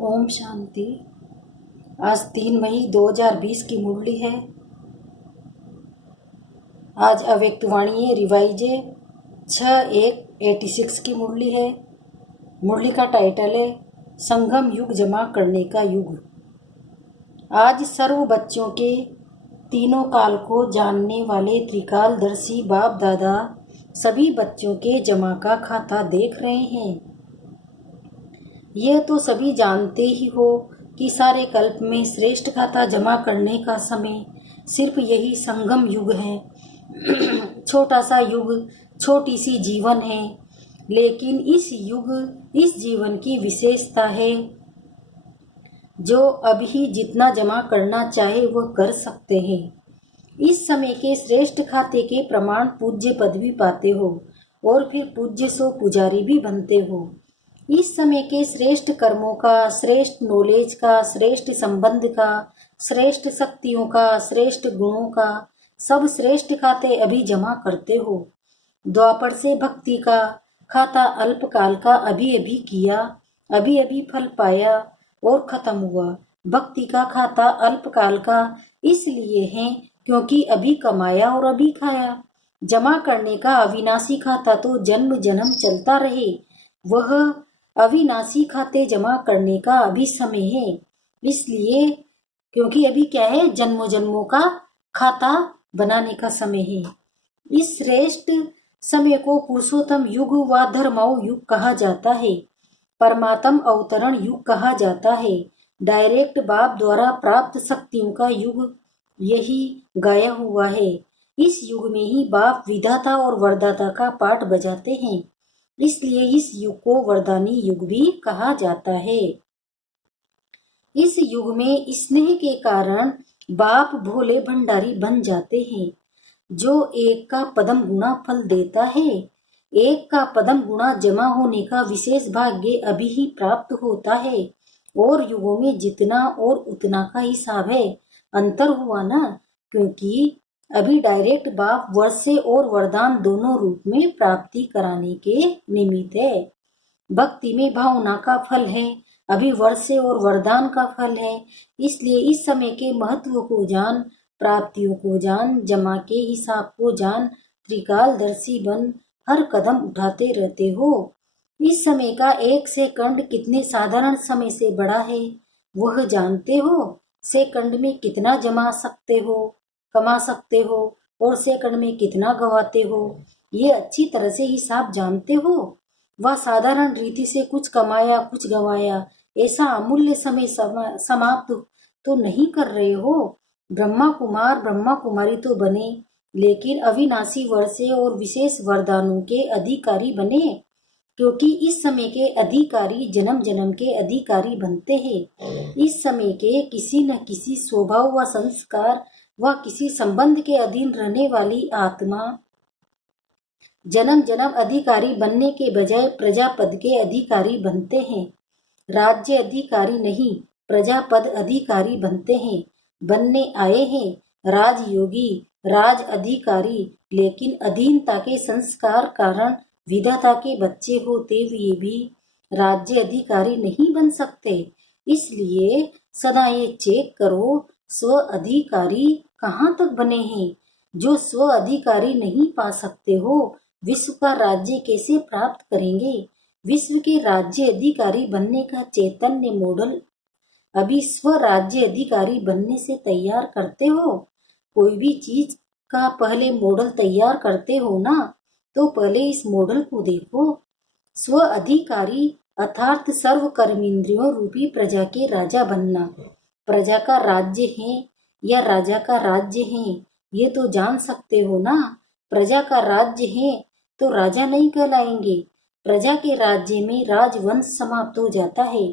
ओम शांति। आज 3 मई 2020 की मुरली है। आज अव्यक्त वाणी रिवाइजे 6/1/86 की मुरली है। मुरली का टाइटल है संगम युग जमा करने का युग। आज सर्व बच्चों के तीनों काल को जानने वाले त्रिकालदर्शी बाप दादा सभी बच्चों के जमा का खाता देख रहे हैं। यह तो सभी जानते ही हो कि सारे कल्प में श्रेष्ठ खाता जमा करने का समय सिर्फ यही संगम युग है। छोटा सा युग, छोटी सी जीवन है, लेकिन इस जीवन की विशेषता है जो अभी जितना जमा करना चाहे वह कर सकते हैं। इस समय के श्रेष्ठ खाते के प्रमाण पूज्य पदवी पाते हो और फिर पूज्य सो पुजारी भी बनते हो। इस समय के श्रेष्ठ कर्मों का, श्रेष्ठ नॉलेज का, श्रेष्ठ संबंध का, श्रेष्ठ शक्तियों का, श्रेष्ठ गुणों का सब श्रेष्ठ खाते अभी जमा करते हो। द्वापर से भक्ति का खाता अल्पकाल का अभी अभी किया, अभी अभी फल पाया और खत्म हुआ। भक्ति का खाता अल्पकाल का इसलिए है क्योंकि अभी कमाया और अभी खाया। जमा करने का अविनाशी खाता तो जन्म जन्म चलता रहे। वह अविनाशी खाते जमा करने का अभी समय है, इसलिए क्योंकि अभी क्या है, जन्मों जन्मों का खाता बनाने का समय है। इस श्रेष्ठ समय को पुरुषोत्तम युग व धर्माव युग कहा जाता है। परमात्म अवतरण युग कहा जाता है। डायरेक्ट बाप द्वारा प्राप्त शक्तियों का युग यही गाया हुआ है। इस युग में ही बाप विधाता और वरदाता का पाठ बजाते हैं, इसलिए इस युग को वरदानी युग भी कहा जाता है। इस युग में स्नेह के कारण बाप भोले भंडारी बन जाते हैं, जो एक का पदम गुणा फल देता है। एक का पदम गुणा जमा होने का विशेष भाग्य अभी ही प्राप्त होता है और युगों में जितना और उतना का हिसाब है। अंतर हुआ ना, क्योंकि अभी डायरेक्ट बाप वर्षे और वरदान दोनों रूप में प्राप्ति कराने के निमित्त है। भक्ति में भावना का फल है, अभी वर्षे और वरदान का फल है। इसलिए इस समय के महत्व को जान, प्राप्तियों को जान, जमा के हिसाब को जान, त्रिकालदर्शी बन हर कदम उठाते रहते हो। इस समय का 1 सेकंड कितने साधारण समय से बड़ा है वह जानते हो। सेकंड में कितना जमा सकते हो, कमा सकते हो और सेकंड में कितना गवाते हो, ये अच्छी तरह से हिसाब जानते हो। वह साधारण रीति से कुछ कमाया कुछ गवाया ऐसा अमूल्य समय समाप्त तो नहीं कर रहे हो। ब्रह्मा कुमार ब्रह्मा कुमारी तो बने, लेकिन अविनाशी वर्षे और विशेष वरदानों के अधिकारी बने, क्योंकि इस समय के अधिकारी जन्म जन्म के अधिकारी बनते हैं। इस समय के किसी न किसी स्वभाव व संस्कार व किसी संबंध के अधीन रहने वाली आत्मा जन्म जन्म अधिकारी बनने के बजाय प्रजापद के अधिकारी बनते हैं। राज्य अधिकारी नहीं, प्रजापद अधिकारी बनते हैं, बनने आए हैं। राजयोगी, राज अधिकारी, लेकिन अधीनता के संस्कार कारण विधाता के बच्चे होते हुए भी राज्य अधिकारी नहीं बन सकते। इसलिए सदा ये चेक करो, स्व अधिकारी कहाँ तक बने हैं। जो स्व अधिकारी नहीं पा सकते हो, विश्व का राज्य कैसे प्राप्त करेंगे। विश्व के राज्य अधिकारी बनने का चैतन्य मॉडल अभी स्व राज्य अधिकारी बनने से तैयार करते हो। कोई भी चीज का पहले मॉडल तैयार करते हो ना, तो पहले इस मॉडल को देखो। स्व अधिकारी अर्थात सर्व कर्मेंद्रियों रूपी प्रजा के राजा बनना। प्रजा का राज्य है या राजा का राज्य है, ये तो जान सकते हो ना। प्रजा का राज्य है तो राजा नहीं कहलाएंगे। प्रजा के राज्य में राजवंश समाप्त हो जाता है।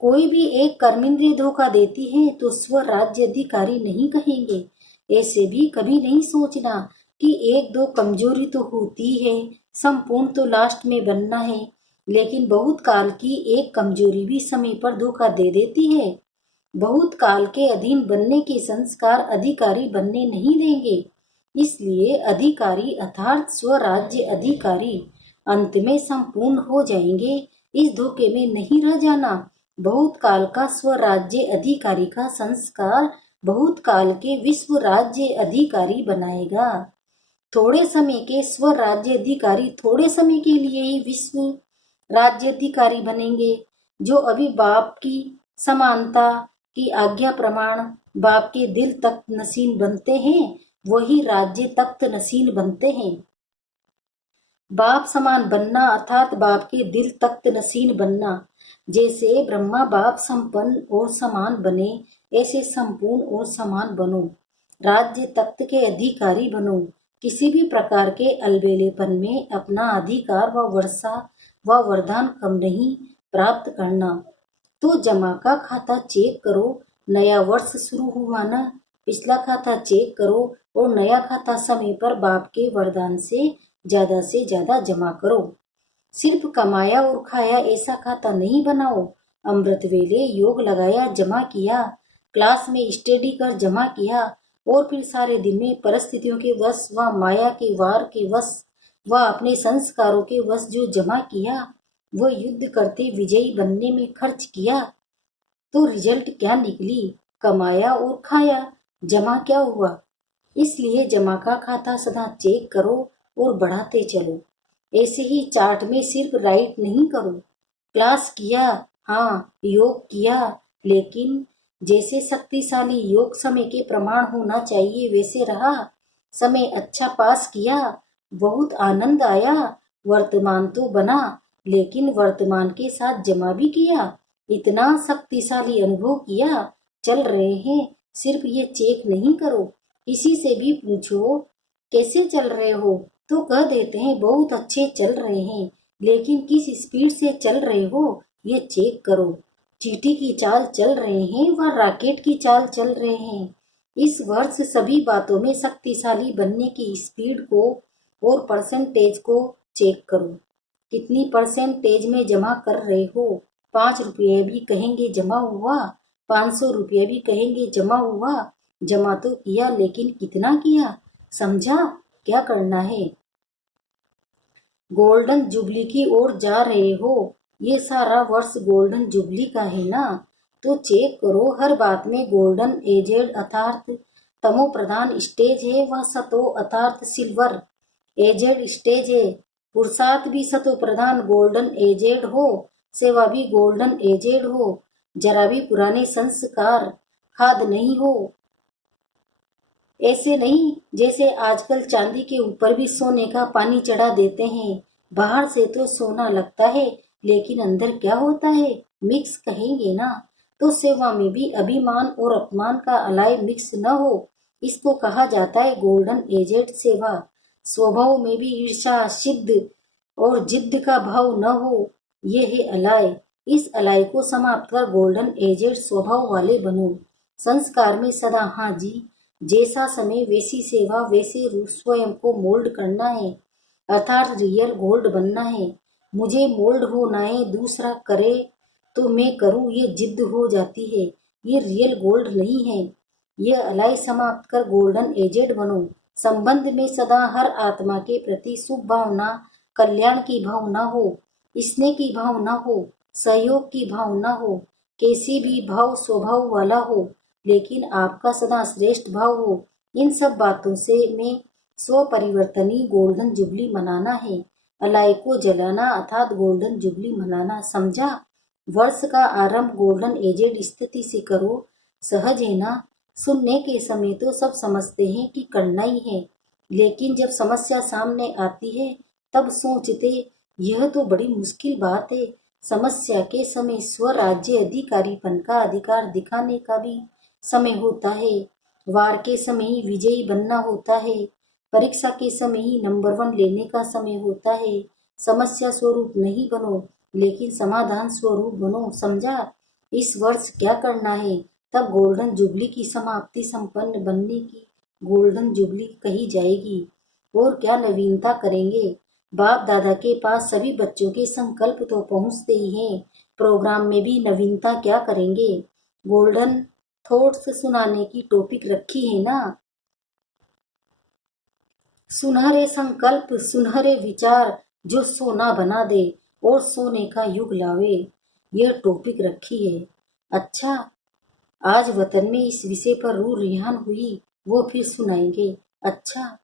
कोई भी एक कर्मेंद्रिय धोखा देती है तो स्व राज्य अधिकारी नहीं कहेंगे। ऐसे भी कभी नहीं सोचना कि एक दो कमजोरी तो होती है, संपूर्ण तो लास्ट में बनना है, लेकिन बहुत काल की एक कमजोरी भी समय पर धोखा दे देती है। बहुत काल के अधीन बनने के संस्कार अधिकारी बनने नहीं देंगे। इसलिए अधिकारी अर्थात स्वराज्य अधिकारी अंत में संपूर्ण हो जाएंगे। इस धोखे में नहीं रह जाना बहुत काल का स्वराज्य अधिकारी का संस्कार बहुत काल के विश्व राज्य अधिकारी बनाएगा। थोड़े समय के स्वराज्य अधिकारी थोड़े समय के लिए ही विश्व राज्य अधिकारी बनेंगे। जो अभी बाप की समानता की आज्ञा प्रमाण बाप के दिल तख्त नसीन बनते हैं, वही राज्य तख्त नसीन बनते हैं। बाप समान बनना अर्थात बाप के दिल तख्त नसीन बनना। जैसे ब्रह्मा बाप संपन्न और समान बने, ऐसे संपूर्ण और समान बनो। राज्य तख्त के अधिकारी बनो। किसी भी प्रकार के अलबेलेपन में अपना अधिकार व वर्षा व वरदान कम नहीं प्राप्त करना। तो जमा का खाता चेक करो, नया वर्ष शुरू हुआ ना, पिछला खाता चेक करो और नया खाता समय पर बाप के वरदान से ज्यादा जमा करो। सिर्फ कमाया और खाया ऐसा खाता नहीं बनाओ। अमृत वेले योग लगाया, जमा किया, क्लास में स्टडी कर जमा किया और फिर सारे दिन में परिस्थितियों के वश व माया के वार के वश व अपने संस्कारों के वश जो जमा किया वह युद्ध करते विजयी बनने में खर्च किया। तो रिजल्ट क्या निकली? कमाया और खाया, जमा क्या हुआ? इसलिए जमा का खाता सदा चेक करो और बढ़ाते चलो। ऐसे ही चार्ट में सिर्फ राइट नहीं करो। क्लास किया, हाँ योग किया, लेकिन जैसे शक्तिशाली योग समय के प्रमाण होना चाहिए वैसे रहा। समय अच्छा पास किया, बहुत आनंद आया, वर्तमान तो बना, लेकिन वर्तमान के साथ जमा भी किया। इतना शक्तिशाली अनुभव किया, चल रहे हैं। सिर्फ ये चेक नहीं करो। किसी से भी पूछो कैसे चल रहे हो तो कह देते हैं बहुत अच्छे चल रहे हैं, लेकिन किस स्पीड से चल रहे हो ये चेक करो। चींटी की चाल चल रहे हैं व रॉकेट की चाल चल रहे हैं। इस वर्ष सभी बातों में शक्तिशाली बनने की स्पीड को और परसेंटेज को चेक करो। कितनी परसेंटेज में जमा कर रहे हो? 5 रुपये भी कहेंगे जमा हुआ, 500 रुपये भी कहेंगे जमा हुआ। जमा तो किया, लेकिन कितना किया? समझा क्या करना है? गोल्डन जुबली की ओर जा रहे हो। ये सारा वर्ष गोल्डन जुबली का है ना, तो चेक करो हर बात में गोल्डन एजेड अर्थात तमो प्रधान स्टेज है व सतो अर्थात सिल्वर एजेड स्टेज है। पुरुषार्थ भी सतो प्रधान गोल्डन एजेड हो, सेवा भी गोल्डन एजेड हो। जरा भी पुराने संस्कार खाद नहीं हो। ऐसे नहीं जैसे आजकल चांदी के ऊपर भी सोने का पानी चढ़ा देते हैं। बाहर से तो सोना लगता है, लेकिन अंदर क्या होता है मिक्स कहेंगे ना। तो सेवा में भी अभिमान और अपमान का अलाय मिक्स न हो, इसको कहा जाता है गोल्डन एजेड सेवा। स्वभाव में भी ईर्षा सिद्ध और जिद्द का भाव न हो, ये है अलाय। इस अलाय को समाप्त कर गोल्डन एजेड स्वभाव वाले बनो। संस्कार में सदा हाँ जी, जैसा समय वैसी सेवा, वैसे रूप स्वयं को मोल्ड करना है, अर्थात रियल गोल्ड बनना है। मुझे मोल्ड होना है, दूसरा करे तो मैं करूं, ये जिद्द हो जाती है, ये रियल गोल्ड नहीं है। ये अलाई समाप्त कर गोल्डन एजेड बनो। संबंध में सदा हर आत्मा के प्रति शुभ भावना, कल्याण की भावना हो, स्नेह की भावना हो, सहयोग की भावना हो, कैसी भी भाव स्वभाव वाला हो, लेकिन आपका सदा श्रेष्ठ भाव हो। इन सब बातों से मैं स्व परिवर्तनी गोल्डन जुबली मनाना है। अलाई को जलाना अर्थात गोल्डन जुबली मनाना। समझा? वर्ष का आरंभ गोल्डन एजेड स्थिति से करो। सहज है ना? सुनने के समय तो सब समझते हैं कि करना ही है, लेकिन जब समस्या सामने आती है तब सोचते यह तो बड़ी मुश्किल बात है। समस्या के समय स्वराज्य अधिकारीपन का अधिकार दिखाने का भी समय होता है। वार के समय ही विजयी बनना होता है। परीक्षा के समय ही नंबर 1 लेने का समय होता है। समस्या स्वरूप नहीं बनो, लेकिन समाधान स्वरूप बनो। समझा? इस वर्ष क्या करना है, तब गोल्डन जुबली की समाप्ति संपन्न बनने की गोल्डन जुबली कही जाएगी। और क्या नवीनता करेंगे? बाप दादा के पास सभी बच्चों के संकल्प तो पहुंचते ही हैं, प्रोग्राम में भी नवीनता क्या करेंगे? गोल्डन थॉट्स सुनाने की टॉपिक रखी है ना। सुनहरे संकल्प, सुनहरे विचार जो सोना बना दे और सोने का युग लावे। यह टॉपिक रखी है। अच्छा, आज वतन में इस विषय पर रूह रिहान हुई, वो फिर सुनाएंगे। अच्छा,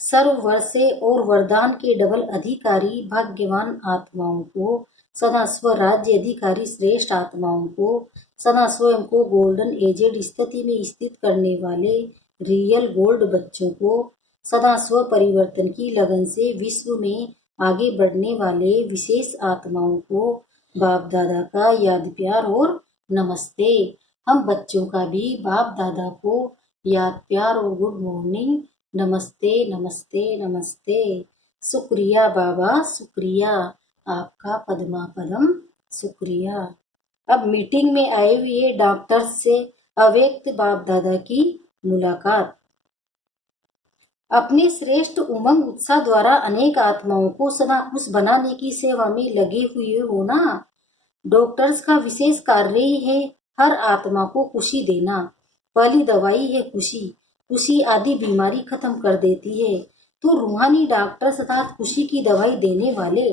सर्व से और वरदान के डबल अधिकारी भाग्यवान आत्माओं को, सदा स्वराज्य अधिकारी श्रेष्ठ आत्माओं को, सदा स्वयं को गोल्डन एजेड स्थिति में स्थित करने वाले रियल गोल्ड बच्चों को, सदा स्व परिवर्तन की लगन से विश्व में आगे बढ़ने वाले विशेष आत्माओं को बाप दादा का याद प्यार और नमस्ते। हम बच्चों का भी बाप दादा को याद प्यार और गुड मॉर्निंग, नमस्ते नमस्ते नमस्ते। शुक्रिया बाबा, शुक्रिया आपका पद्मा पदम, शुक्रिया। अब मीटिंग में आए हुए डॉक्टर्स से अव्यक्त बाप दादा की मुलाकात। अपने श्रेष्ठ उमंग उत्साह द्वारा अनेक आत्माओं को सदा खुश बनाने की सेवा में लगे हुए हो ना। डॉक्टर्स का विशेष कार्य ही है हर आत्मा को खुशी देना। पहली दवाई है खुशी। खुशी आदि बीमारी खत्म कर देती है। तो रूहानी डॉक्टर अर्थात खुशी की दवाई देने वाले,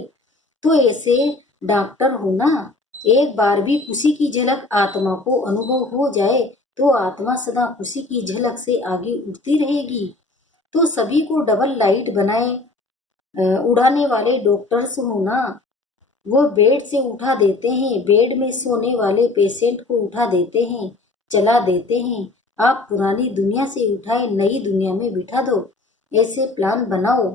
तो ऐसे डॉक्टर हो ना। एक बार भी खुशी की झलक आत्मा को अनुभव हो जाए तो आत्मा सदा खुशी की झलक से आगे उठती रहेगी। तो सभी को डबल लाइट बनाए उड़ाने वाले डॉक्टर्स हो ना। वो बेड से उठा देते हैं, बेड में सोने वाले पेशेंट को उठा देते हैं, चला देते हैं। आप पुरानी दुनिया से उठाए नई दुनिया में बिठा दो, ऐसे प्लान बनाओ।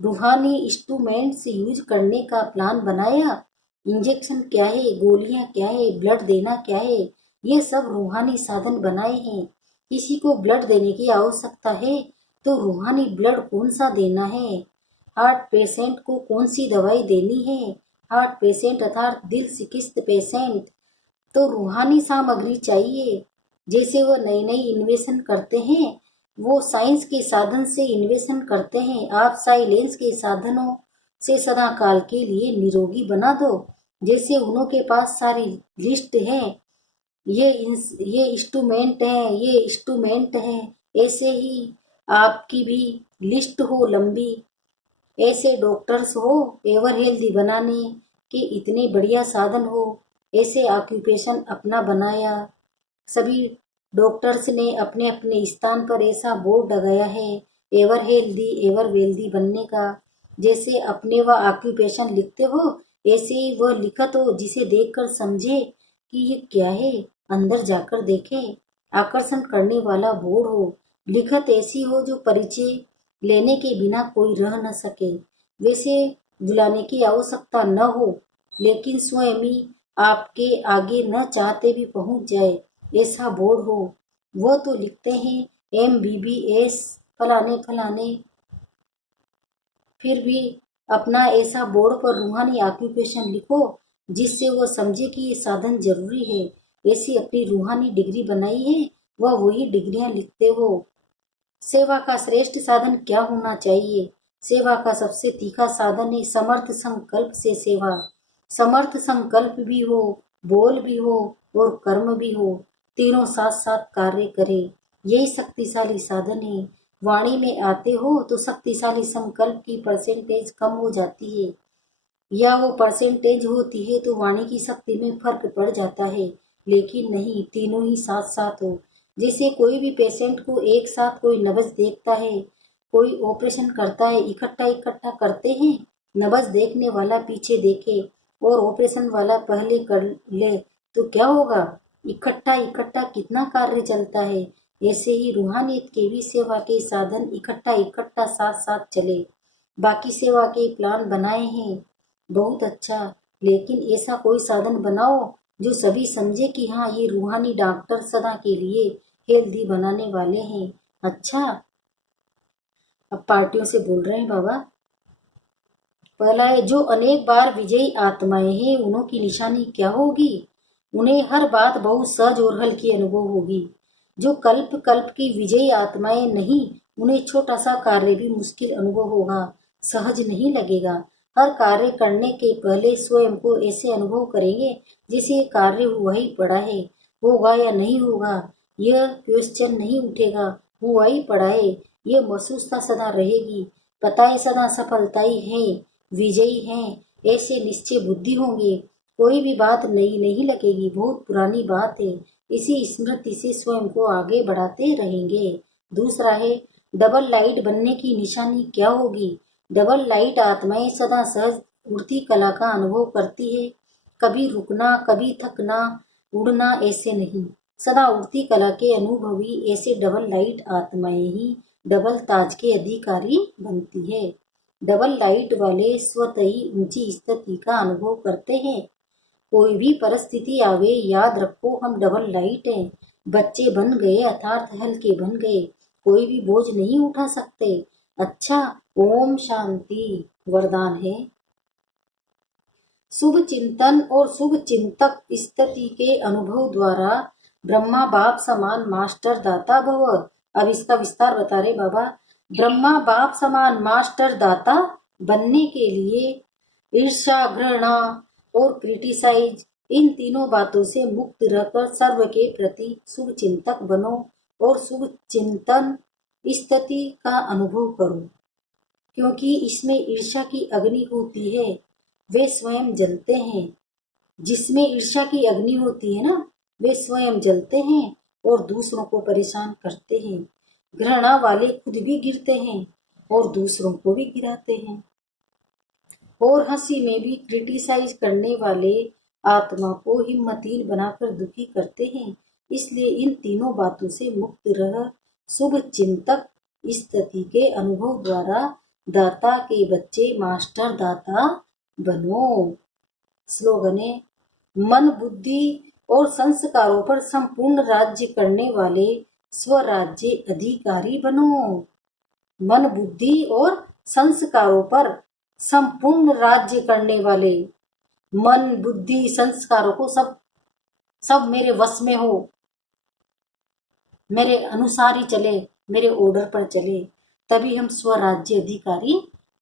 रूहानी इंस्ट्रूमेंट्स यूज करने का प्लान बनाया। इंजेक्शन क्या है, गोलियां क्या है, ब्लड देना क्या है, ये सब रूहानी साधन बनाए हैं। किसी को ब्लड देने की आवश्यकता है तो रूहानी ब्लड कौन सा देना है, हार्ट पेशेंट को कौन सी दवाई देनी है, हार्ट पेशेंट अर्थात दिल चिकित्सक पेशेंट, तो रूहानी सामग्री चाहिए। जैसे वो नई नई इन्वेशन करते हैं, वो साइंस के साधन से इन्वेशन करते हैं। आप साइलेंस के साधनों से सदा काल के लिए निरोगी बना दो। जैसे उनके पास सारी लिस्ट है, ये इंस्ट्रूमेंट है, ये इंस्ट्रूमेंट है, ऐसे ही आपकी भी लिस्ट हो लंबी। ऐसे डॉक्टर्स हो एवर हेल्दी बनाने के इतने बढ़िया साधन हो, ऐसे ऑक्यूपेशन अपना बनाया। सभी डॉक्टर्स ने अपने अपने स्थान पर ऐसा बोर्ड लगाया है एवर हेल्दी एवर वेल्दी बनने का। जैसे अपने वह ऑक्यूपेशन लिखते हो ऐसे ही वह लिखत हो जिसे देखकर समझे कि ये क्या है, अंदर जाकर देखे। आकर्षण करने वाला बोर्ड हो, लिखत ऐसी हो जो परिचय लेने के बिना कोई रह न सके। वैसे बुलाने की आवश्यकता न हो, लेकिन स्वयं ही आपके आगे न चाहते भी पहुंच जाए, ऐसा बोर्ड हो। वो तो लिखते हैं MBBS फलाने फलाने, फिर भी अपना ऐसा बोर्ड पर रूहानी ऑक्यूपेशन लिखो जिससे वो समझे कि ये साधन जरूरी है। ऐसी अपनी रूहानी डिग्री बनाई है, वह वही डिग्रियां लिखते हो। सेवा का श्रेष्ठ साधन क्या होना चाहिए? सेवा का सबसे तीखा साधन है समर्थ संकल्प से सेवा। समर्थ संकल्प भी हो, बोल भी हो और कर्म भी हो, तीनों साथ साथ कार्य करे, यही शक्तिशाली साधन है। वाणी में आते हो तो शक्तिशाली संकल्प की परसेंटेज कम हो जाती है, या वो परसेंटेज होती है तो वाणी की शक्ति में फर्क पड़ जाता है। लेकिन नहीं, तीनों ही साथ साथ हो। जैसे कोई भी पेशेंट को एक साथ कोई नब्ज देखता है, कोई ऑपरेशन करता है, इकट्ठा इकट्ठा करते हैं। नब्ज देखने वाला पीछे देखे और ऑपरेशन वाला पहले कर ले तो क्या होगा? इकट्ठा इकट्ठा कितना कार्य चलता है। ऐसे ही रूहानियत के भी सेवा के साधन इकट्ठा इकट्ठा साथ साथ चले। बाकी सेवा के प्लान बनाए हैं, बहुत अच्छा, लेकिन ऐसा कोई साधन बनाओ जो सभी समझे कि हाँ ये रूहानी डॉक्टर सदा के लिए हेल्दी बनाने वाले हैं। अच्छा, अब पार्टियों से बोल रहे हैं बाबा। पहला है, जो अनेक बार विजयी आत्माएं हैं उन्हों की निशानी क्या होगी? उन्हें हर बात बहुत सहज और हल्की अनुभव होगी। जो कल्प कल्प की विजयी आत्माएं नहीं, उन्हें छोटा सा कार्य भी मुश्किल अनुभव होगा, सहज नहीं लगेगा। हर कार्य करने के पहले स्वयं को ऐसे अनुभव करेंगे जैसे ये कार्य हुआ ही पड़ा है। होगा या नहीं होगा यह क्वेश्चन नहीं उठेगा, हुआ ही पड़ा है, यह महसूसता सदा रहेगी। पता है सदा सफलता ही है, विजयी हैं, ऐसे निश्चय बुद्धि होंगे। कोई भी बात नई नहीं लगेगी, बहुत पुरानी बात है। इसी स्मृति से स्वयं को आगे बढ़ाते रहेंगे। दूसरा है, डबल लाइट बनने की निशानी क्या होगी? डबल लाइट आत्माएं सदा सहज उड़ती कला का अनुभव करती है। कभी रुकना, कभी थकना, उड़ना ऐसे नहीं, सदा उड़ती कला के अनुभवी ऐसे डबल लाइट आत्माएं ही डबल ताज के अधिकारी बनती है। डबल लाइट वाले स्वतः ही ऊंची स्थिति का अनुभव करते हैं। कोई भी परिस्थिति आवे, याद रखो हम डबल लाइट हैं। बच्चे बन गए अर्थात हल्के बन गए, कोई भी बोझ नहीं उठा सकते। अच्छा, ओम शांति वरदान है। शुभ चिंतन और शुभ चिंतक स्थिति के अनुभव द्वारा ब्रह्मा बाप समान मास्टर दाता भव। अब इसका विस्तार बता रहे बाबा। ब्रह्मा बाप समान मास्टर दाता बनने के लिए ईर्ष्या, घृणा और क्रिटिसाइज, इन तीनों बातों से मुक्त रहकर सर्व के प्रति शुभ चिंतक बनो और शुभ चिंतन स्थिति का अनुभव करो। क्योंकि इसमें ईर्ष्या की अग्नि होती है, वे स्वयं जलते हैं। जिसमें ईर्ष्या की अग्नि होती है ना, वे स्वयं जलते हैं और दूसरों को परेशान करते हैं। घृणा वाले खुद भी गिरते हैं और दूसरों को भी गिराते हैं। और हंसी में भी क्रिटिसाइज करने वाले आत्मा को हिम्मतहीन बनाकर दुखी करते हैं। इसलिए इन तीनों बातों से मुक्त रह शुभ चिंतक स्थिति के अनुभव द्वारा दाता के बच्चे मास्टर दाता बनो। स्लोगन है, मन, बुद्धि और संस्कारों पर संपूर्ण राज्य करने वाले स्वराज्य अधिकारी बनो। मन, बुद्धि और संस्कारों पर संपूर्ण राज्य करने वाले, मन, बुद्धि, संस्कारों को सब मेरे वश में हो, मेरे अनुसार ही चले, मेरे ऑर्डर पर चले, तभी हम स्वराज्य अधिकारी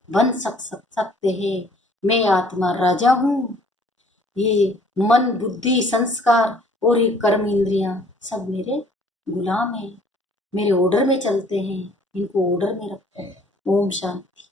बन सकते हैं। मैं आत्मा राजा हूँ। ये मन, बुद्धि, संस्कार और ये कर्म इंद्रियां सब मेरे गुलाम हैं, मेरे ऑर्डर में चलते हैं, इनको ऑर्डर में रखो। ओम शांति।